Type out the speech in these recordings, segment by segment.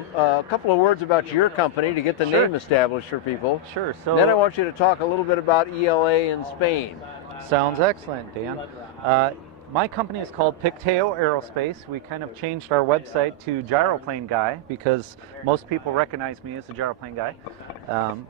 a couple of words about your company to get the Sure. name established for people. Sure. So Then I want you to talk a little bit about ELA in Spain. sounds excellent, Dan. My company is called Picteo Aerospace. We kind of changed our website to Gyroplane Guy because most people recognize me as a gyroplane guy.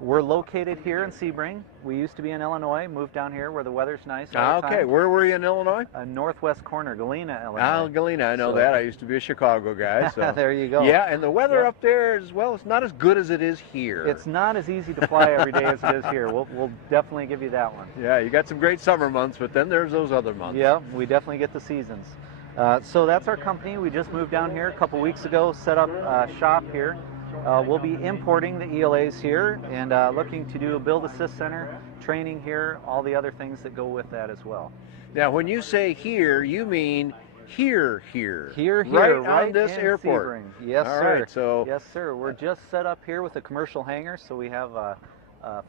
We're located here in Sebring. We used to be in Illinois, moved down here where the weather's nice all the Okay, time. where were you in Illinois? Northwest corner, Galena, Illinois. Galena, I know So- that. I used to be a Chicago guy. So. There you go. Yeah, and the weather Yep. up there as well, it's not as good as it is here. It's not as easy to fly every day as it is here. We'll definitely give you that one. Yeah, you got some great summer months, but then there's those other months. Yeah, we definitely get the seasons. So that's our company. We just moved down here a couple weeks ago, set up shop here. We'll be importing the ELAs here and looking to do a build assist center, training here, all the other things that go with that as well. Now, when you say here, you mean here. Here, right right on this in airport. Sebring. Yes, All sir. right, so Yes, sir. We're just set up here with a commercial hangar, so we have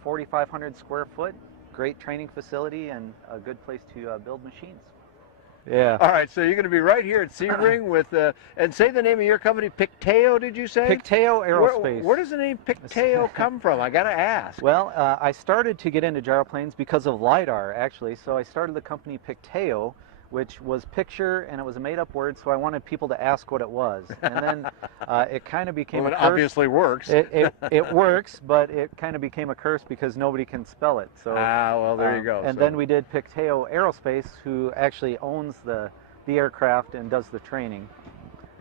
4,500 square foot, great training facility, and a good place to build machines. Yeah. all right, so you're going to be right here at Sebring with, and say the name of your company, Picteo, did you say? Picteo Aerospace. Where does the name Picteo come from? I got to ask. Well, I started to get into gyroplanes because of LiDAR, actually. So I started the company Picteo, which was picture, and it was a made-up word, so I wanted people to ask what it was. And then it kind of became Well, a it curse. obviously works. It works, but it kind of became a curse because nobody can spell it. So well, there you go. And So- then we did Picteo Aerospace, who actually owns the aircraft and does the training.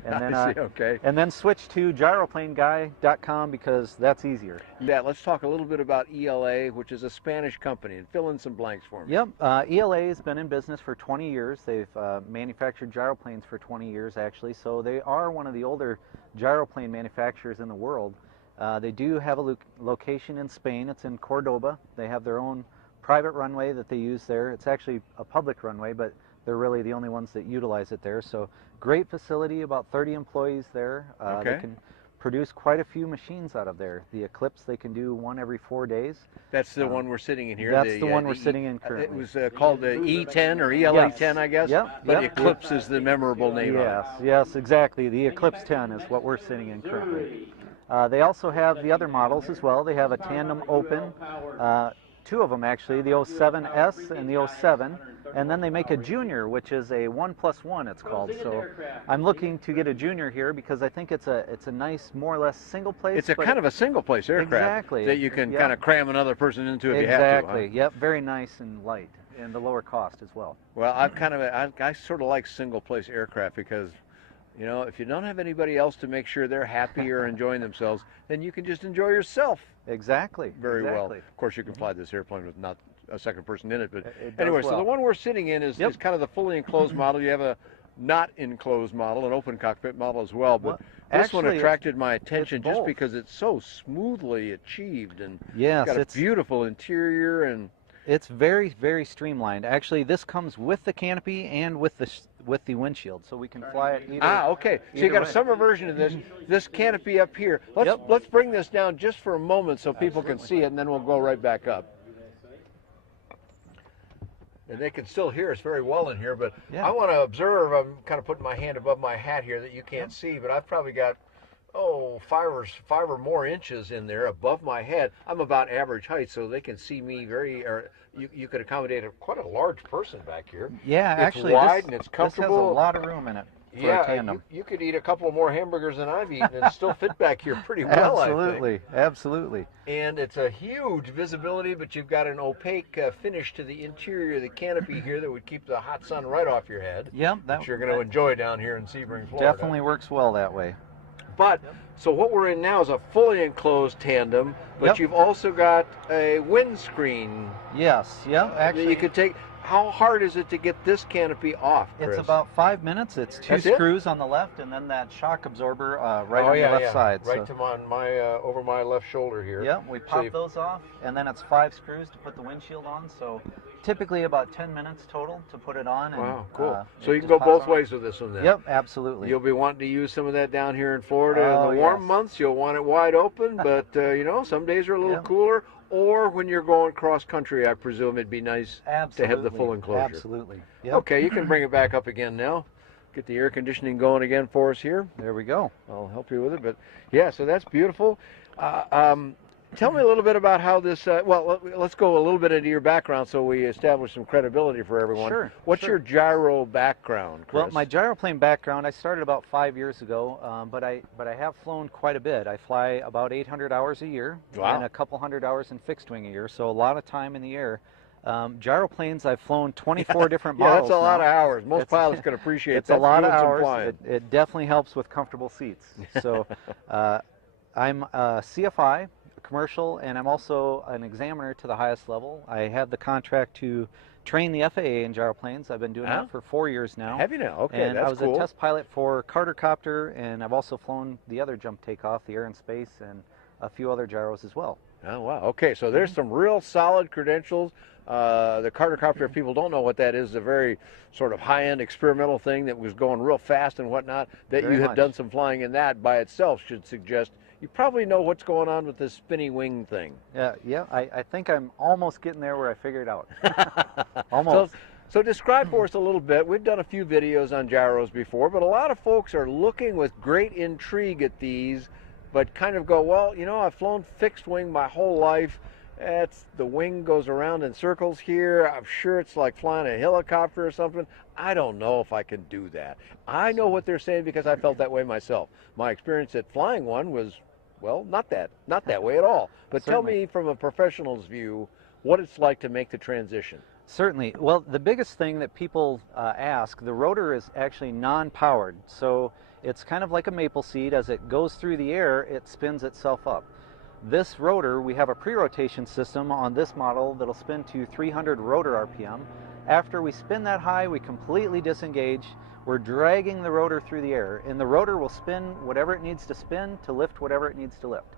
And then, I see, okay. and then switched to gyroplaneguy.com because that's easier. Yeah, let's talk a little bit about ELA, which is a Spanish company, and fill in some blanks for me. Yep, ELA has been in business for 20 years. They've manufactured gyroplanes for 20 years, actually, so they are one of the older gyroplane manufacturers in the world. They do have a location in Spain. It's in Cordoba. They have their own private runway that they use there. It's actually a public runway, but they're really the only ones that utilize it there. So great facility, about 30 employees there. Okay. They can produce quite a few machines out of there. The Eclipse, they can do one every 4 days. That's the one we're sitting in here. That's the one we're sitting in currently. It was called the E10 or ELA10, Yes. I guess. Yep, But yep. Eclipse is the memorable name Yes, of it. yes, exactly. The Eclipse 10 is what we're sitting in currently. They also have the other models as well. They have a tandem open, two of them actually, the 07S and the 07, and then they make a junior, which is a 1+1 it's called. So I'm looking to get a junior here because I think it's a nice, more or less single place. It's a kind of a single place aircraft Exactly. that you can Yeah. kind of cram another person into if you have to. Exactly. Huh? Yep. Very nice and light, and the lower cost as well. Well, I sort of like single place aircraft because, you know, if you don't have anybody else to make sure they're happy or enjoying themselves, then you can just enjoy yourself Exactly. very well. exactly. Of course, you can fly this airplane with not a second person in it, but It does anyway, so well. the one we're sitting in is kind of the fully enclosed model. You have a not enclosed model, an open cockpit model as well, but Well, this one actually, attracted my attention just both. because it's so smoothly achieved and Yes, got a it's beautiful interior and It's very, very streamlined. Actually, this comes with the canopy and with the windshield, so we can fly it either. okay. So you either got a way. summer version of this canopy up here. Let's bring this down just for a moment so people can see it, and then we'll go right back up. And they can still hear us very well in here, but Yeah. I want to observe. I'm kind of putting my hand above my hat here that you can't see, but I've probably got 5 or more inches in there above my head. I'm about average height, so they can see me you could accommodate quite a large person back here. Yeah, It's actually, wide and it's this has comfortable. a lot of room in it for a tandem. You could eat a couple more hamburgers than I've eaten and still fit back here pretty well, I think. Absolutely, absolutely. And it's a huge visibility, but you've got an opaque finish to the interior of the canopy here that would keep the hot sun right off your head. Yep, Which you're going to enjoy down here in Sebring, Florida. definitely works well that way. But, so what we're in now is a fully enclosed tandem, but Yep. you've also got a windscreen Yes, yeah, that actually, you could take. How hard is it to get this canopy off, Chris? it's about 5 minutes. It's two That's it? screws on the left, and then that shock absorber right Oh, on yeah, the left side. Right so, to my over my left shoulder here. yeah, we So pop you- those off, and then it's 5 screws to put the windshield on. So typically about 10 minutes total to put it on. And, Wow, cool. it So you can just go pops both on. ways with this one then. Yep, absolutely. You'll be wanting to use some of that down here in Florida Oh, in the warm yes. months. You'll want it wide open, but you know, some days are a little Yep. cooler. Or when you're going cross country, I presume it'd be nice Absolutely. to have the full enclosure. Absolutely. Yep. Okay, you can bring it back up again now. get the air conditioning going again for us here. There we go. I'll help you with it. But yeah, so that's beautiful. Tell me a little bit about how this, well, let's go a little bit into your background so we establish some credibility for everyone. Sure. What's your gyro background, Chris? Well, my gyroplane background, I started about 5 years ago, but I have flown quite a bit. I fly about 800 hours a year. Wow. And a couple hundred hours in fixed wing a year, so a lot of time in the air. Gyroplanes, I've flown 24 different yeah, models. that's a lot now. of hours. Most pilots can appreciate it's that. a lot of doing some hours. flying. It definitely helps with comfortable seats. So I'm a CFI, commercial, and I'm also an examiner to the highest level. I have the contract to train the FAA in gyroplanes. I've been doing that for 4 years now. Have you now? Okay, and that's I was cool. a test pilot for gyrocopter, and I've also flown the other jump takeoff, the air and space, and a few other gyros as well. Oh, wow. Okay, so there's some real solid credentials. The gyrocopter, if people don't know what that is, a very sort of high-end experimental thing that was going real fast and whatnot. That Very you had much. done some flying in that by itself should suggest you probably know what's going on with this spinny wing thing. Yeah, I think I'm almost getting there where I figured it out. Almost. So describe for us a little bit. We've done a few videos on gyros before, but a lot of folks are looking with great intrigue at these, but kind of go, well, you know, I've flown fixed wing my whole life. The wing goes around in circles here. I'm sure it's like flying a helicopter or something. I don't know if I can do that. I know what they're saying because I felt that way myself. My experience at flying one was, well, not that way at all. But Certainly. tell me from a professional's view what it's like to make the transition. Certainly. Well, the biggest thing that people ask, the rotor is actually non-powered. So it's kind of like a maple seed. As it goes through the air, it spins itself up. This rotor, we have a pre-rotation system on this model that'll spin to 300 rotor RPM. After we spin that high, we completely disengage. We're dragging the rotor through the air, and the rotor will spin whatever it needs to spin to lift whatever it needs to lift.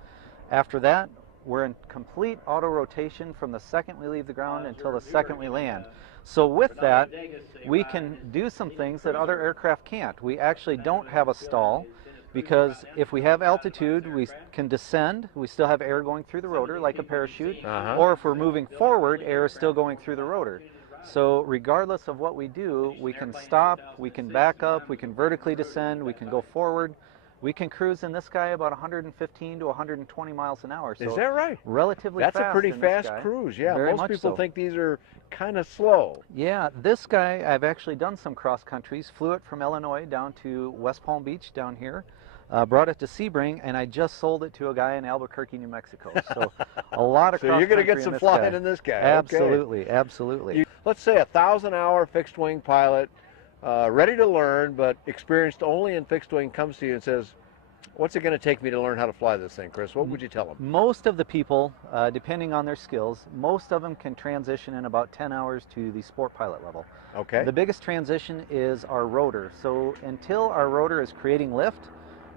After that, we're in complete auto rotation from the second we leave the ground until the second we land. So with that, we can do some things that other aircraft can't. We actually don't have a stall, because if we have altitude, we can descend. We still have air going through the rotor like a parachute. Or if we're moving forward, air is still going through the rotor. So regardless of what we do, we can stop, we can back up, we can vertically descend, we can go forward. We can cruise in this guy about 115 to 120 miles an hour. So is that right? Relatively fast. That's a pretty in this fast guy. cruise, yeah. Very Most much people so. think these are kind of slow. Yeah, this guy, I've actually done some cross countries, flew it from Illinois down to West Palm Beach down here, brought it to Sebring, and I just sold it to a guy in Albuquerque, New Mexico. So a lot of So cross you're going to country get some in this flying guy. in this guy. Absolutely, Okay. absolutely. Let's say a 1,000-hour fixed wing pilot, ready to learn, but experienced only in fixed wing, comes to you and says, what's it going to take me to learn how to fly this thing, Chris? What would you tell them? Most of the people, depending on their skills, most of them can transition in about 10 hours to the sport pilot level. Okay. The biggest transition is our rotor. So until our rotor is creating lift,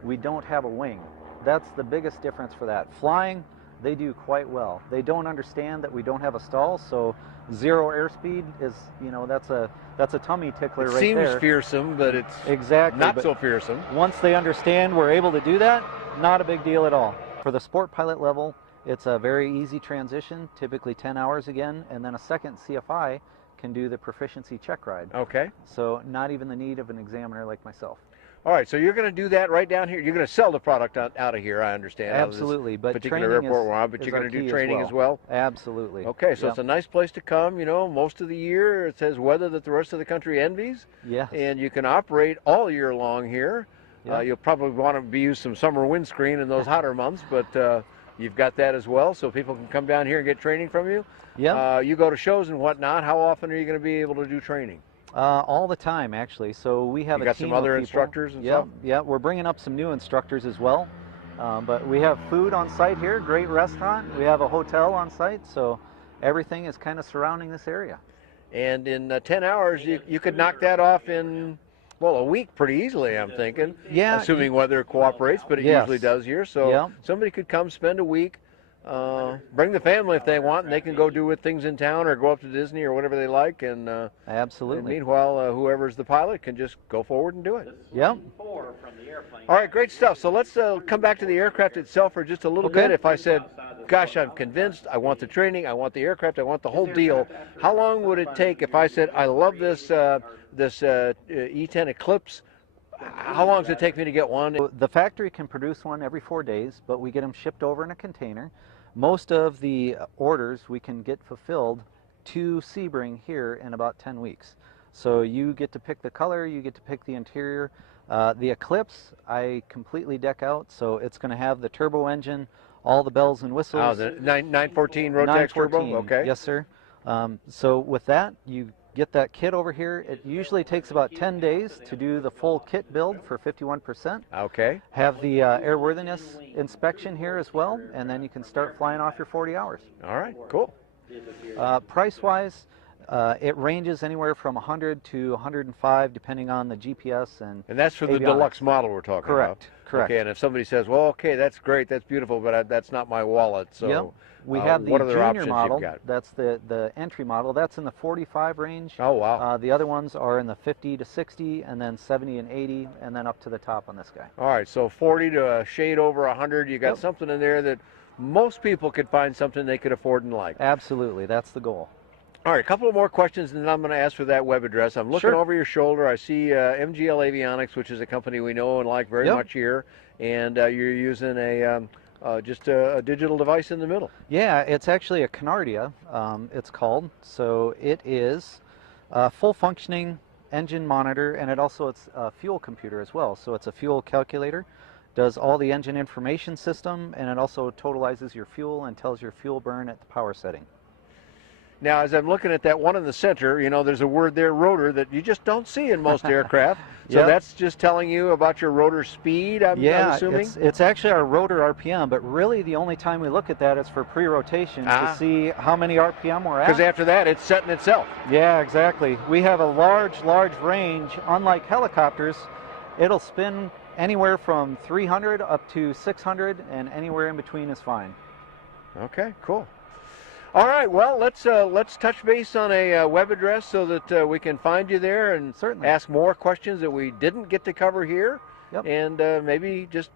we don't have a wing. That's the biggest difference for that. Flying, they do quite well. They don't understand that we don't have a stall, so zero airspeed is, you know, that's a tummy tickler right there. It seems fearsome, but it's exactly not so fearsome. Once they understand we're able to do that, not a big deal at all. For the sport pilot level, it's a very easy transition, typically 10 hours again, and then a second CFI can do the proficiency check ride. Okay. So not even the need of an examiner like myself. All right, so you're going to do that right down here. You're going to sell the product out of here, I understand. Absolutely, but particular training airport is, we're on, but is you're our going to do key training as well? Absolutely. Okay, so Yep. it's a nice place to come, you know, most of the year. It says weather that the rest of the country envies. Yes. And you can operate all year long here. Yep. You'll probably want to use some summer windscreen in those hotter months, but you've got that as well, so people can come down here and get training from you. Yeah. You go to shows and whatnot. How often are you going to be able to do training? All the time, actually. So we have You a got team some other of people. instructors and yeah, stuff? Yeah, we're bringing up some new instructors as well. But we have food on site here, great restaurant. We have a hotel on site, so everything is kind of surrounding this area. And in 10 hours, you could knock that off in, well, a week pretty easily, I'm thinking. Yeah. Assuming weather cooperates, but it Yes. usually does here. So Yeah. somebody could come spend a week, bring the family if they want, and they can go do with things in town or go up to Disney or whatever they like. And Absolutely. meanwhile, whoever's the pilot can just go forward and do it. Yeah. All right, great stuff. So let's come back to the aircraft itself for just a little Okay. bit. If I said, gosh, I'm convinced, I want the training, I want the aircraft, I want the whole deal, how long would it take if I said, I love this E10 Eclipse, how long does it take me to get one? So the factory can produce one every 4 days, but we get them shipped over in a container. Most of the orders we can get fulfilled to Sebring here in about 10 weeks. So you get to pick the color, you get to pick the interior. The Eclipse, I completely deck out, so it's going to have the turbo engine, all the bells and whistles. Oh, the 914 Rotax turbo? Okay. Yes, sir. So with that, you get that kit over here. It usually takes about 10 days to do the full kit build for 51%. Okay. Have the airworthiness inspection here as well, and then you can start flying off your 40 hours. All right, cool. Price-wise, it ranges anywhere from 100 to 105 depending on the GPS and that's for the avionics. deluxe model we're talking about. Correct. Okay, and if somebody says, well, okay, that's great, that's beautiful, but that's not my wallet, so yep. We have the what other junior options model. you've got? That's the entry model. That's in the 45 range. Oh, wow. The other ones are in the 50 to 60, and then 70 and 80, and then up to the top on this guy. All right, so 40 to a shade over 100. You got Yep. something in there that most people could find something they could afford and like. Absolutely, that's the goal. All right, a couple of more questions, and then I'm going to ask for that web address. I'm looking Sure. over your shoulder. I see MGL Avionics, which is a company we know and like very Yep. much here, and you're using just a digital device in the middle. Yeah, it's actually a Canardia, it's called. So it is a full functioning engine monitor, and it's a fuel computer as well. So it's a fuel calculator, does all the engine information system, and it also totalizes your fuel and tells your fuel burn at the power setting. Now, as I'm looking at that one in the center, you know, there's a word there, rotor, that you just don't see in most aircraft. So Yep. that's just telling you about your rotor speed, I'm assuming? It's actually our rotor RPM, but really the only time we look at that is for pre-rotation to see how many RPM we're at. Because after that, it's setting itself. Yeah, exactly. We have a large range. Unlike helicopters, it'll spin anywhere from 300 up to 600, and anywhere in between is fine. Okay, cool. All right, well, let's touch base on a web address so that we can find you there and Certainly. ask more questions that we didn't get to cover here, Yep. and maybe just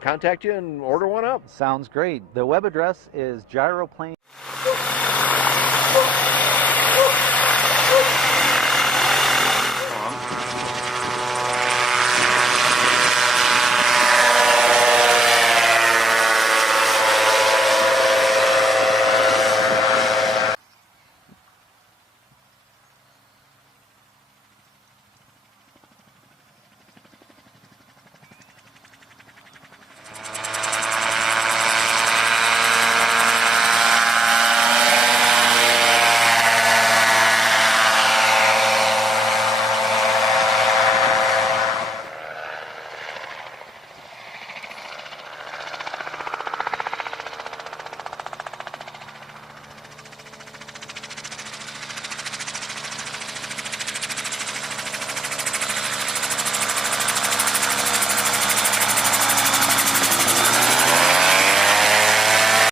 contact you and order one up. Sounds great. The web address is gyroplane.